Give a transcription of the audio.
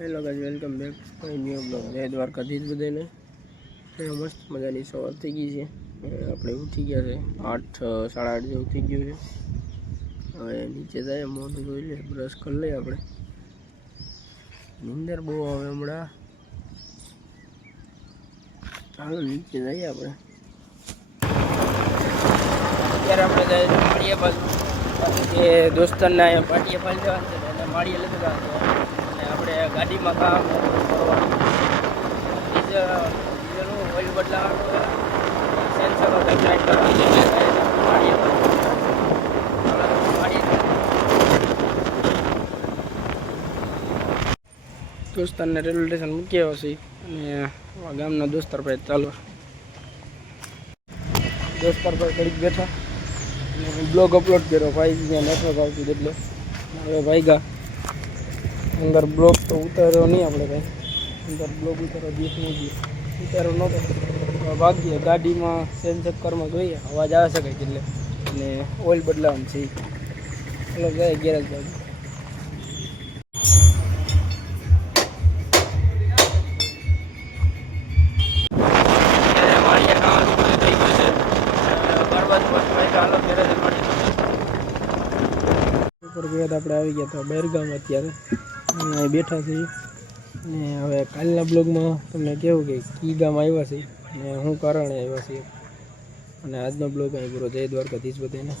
Hello guys, welcome back to new blog. જય દ્વારકાધીશ બધાને. મસ્ત મજાની સવાર થઈ ગઈ છે. આપણે ઉઠી ગયા છે 8 સાડા 8 જેવું થઈ ગયું છે. હવે નીચે જાય, મોઢું ધોઈ લે, બ્રશ કરી લઈએ. આપણે નીંદર બહુ આવે હમણાં. ચાલો નીચે જઈએ. આપણે અત્યારે આપણે જાય માળીએ બાજુ. જે દોસ્તારના અહીંયા પાટીએ ફાલી જવાનું છે એને માળીએ લઈ જવાનું છે. આપણે ગાડીમાં કામ કરવાનું, ડીઝલનું ઓઇલ બદલાવાનું, સેન્સર ટાઈટ કરવાનું. દોસ્તારને રેલવે સ્ટેશન મૂકી આવ્યો છે અને ગામના દોસ્તાર ભાઈ ચાલો દોસ્તાર ભાઈ ઘડીક બેઠા અને બ્લોગ અપલોડ કર્યો. ભાઈ ત્યાં નેટવર્ક આવતું એટલે હવે ભાઈ અંદર બ્લોગ તો ઉતાર્યો નહીં. આપણે ભાઈ અંદર બ્લોગ ઉતારવા દિવસ નહીં ગયો, ઉતાર્યો નહોતો. ભાગ્ય ગાડીમાં સેન્સ ચક્કરમાં જોઈએ અવાજ આવે છે કંઈક એટલે, અને ઓઇલ બદલાવાનું છે. એટલે જાય ગેરેજ બાજુ. આપણે આવી ગયા હતા બહેરગામ. અત્યારે અહીં બેઠા છીએ અને હવે કાલના બ્લોગમાં તમને કહેવું કે કી ગામ આવ્યા છે અને શું કારણે આવ્યા છીએ. અને આજનો બ્લોગ અહીં પૂરો. જય દ્વારકાધીશ બધાને.